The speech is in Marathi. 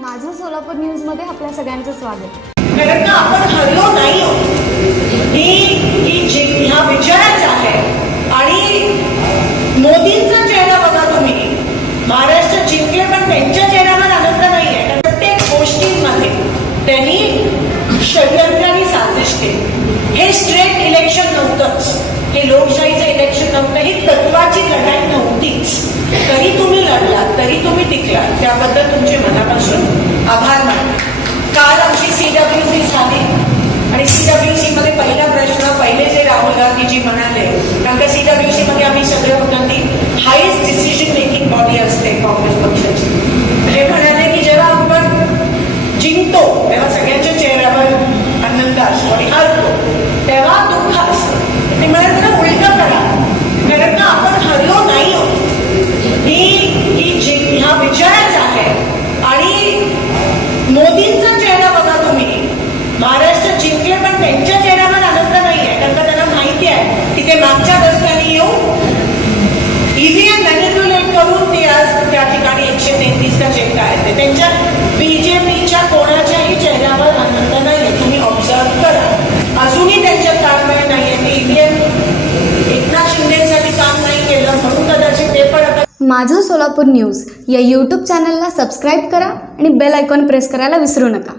माझं सोलापूर न्यूजमध्ये आपल्या सगळ्यांचं स्वागत. कारण का आपण हरलो नाही ही ही जी ह्या विजयाच आहे. आणि मोदींचा चेहरा बघा तुम्ही. महाराष्ट्र जिंकले पण त्यांच्या चेहऱ्यावर आनंद नाही आहे प्रत्येक गोष्टींमध्ये त्यांनी षडयंत्राने आणि साजिश केली. हे स्ट्रेट इलेक्शन नव्हतंच. हे लोकशाहीचं इलेक्शन नव्हतं. ही तत्वाची लढाई नव्हतीच. तरी तुम्ही लढलात तरी तुम्ही टिकलात. त्याबद्दल तुमचे मनापासून जी म्हणाले कारण का सीडब्ल्यूसी मध्ये आम्ही सगळे होतो ती हायेस्ट डिसिजन मेकिंग बॉडी असते काँग्रेस पक्षाची. हे म्हणाले की जेव्हा आपण जिंकतो तेव्हा सगळ्यांच्या चेहऱ्यावर आनंद असतो आणि हरतो. तेव्हा दुःख असतं. ते म्हणाले ना उलट करा. कारण का आपण हरलो नाही आहोत. ही जी ह्या विजयाच आहे आणि मोदींचा चेहरा बघा तुम्ही महाराष्ट्र जिंकले पण त्यांच्या चेहऱ्यावर आनंद नाही आहे कारण का त्यांना माहिती आहे की ते मागच्या दशकानी येऊन ईव्हीएम मॅनिप्युलेट करून ते आज त्या ठिकाणी एकशे तेहतीसला जे काय ते त्यांच्या बीजेपीच्या कोणाच्याही चेहऱ्यावर आनंद नाही तुम्ही ऑब्झर्व करा. अजूनही त्यांच्यात ताळमेळ नाही आहे ते ईव्हीएम एकनाथ शिंदेसाठी काम नाही केलं म्हणून कदाचित ते पण आता माझं सोलापूर न्यूज या यूट्यूब चॅनलला सबस्क्राईब करा आणि बेल आयकॉन प्रेस करायला विसरू नका.